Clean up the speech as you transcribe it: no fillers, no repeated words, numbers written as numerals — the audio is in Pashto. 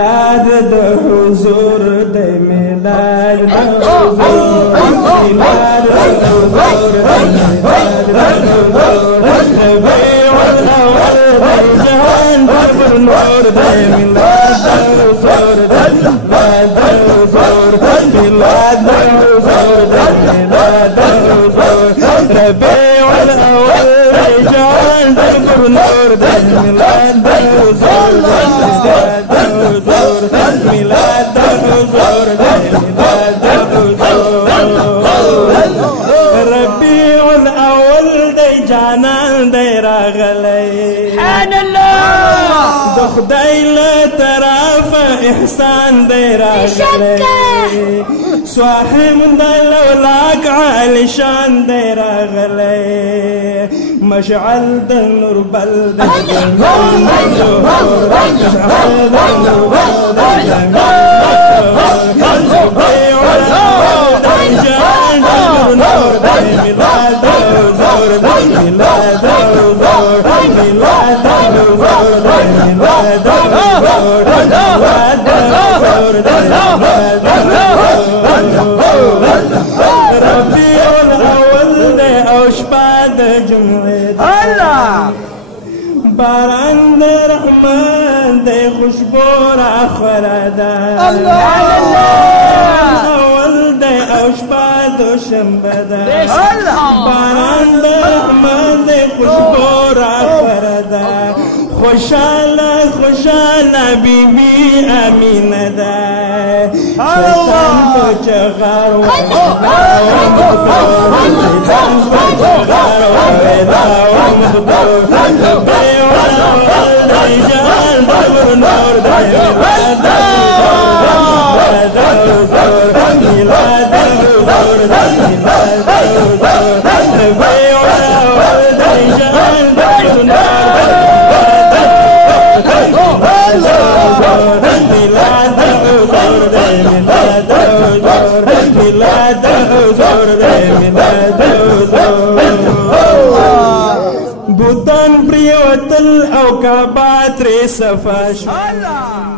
میلاد د حضور د میلاد د حضور میلاد د حضور میلاد د حضور ربيع الاول د جهان پر نور د میلاد د حضور میلاد د حضور میلاد د حضور میلاد د حضور ربيع الاول د جهان پر نور د میلاد د حضور میلاد الحضور میلاد الحضور ربيع الاول دی جانان دی راغلی سبحان الله د خدای له طرفه احسان دی راغلی صاحب د لولاک عالی شان دی راغلی مشعل د نور بل د ربيع الاول دی او شپه د جمعې باران د رحمان دی خوشبو راخوره ده اول دی او شپه دوشنبه ده باران د رحمان دی خوشبو راخوره ده خوشاله خوشاله بیبي امینه ده شیطان تو چغار بوتان پریوتل او کعبه ترې صفا شوه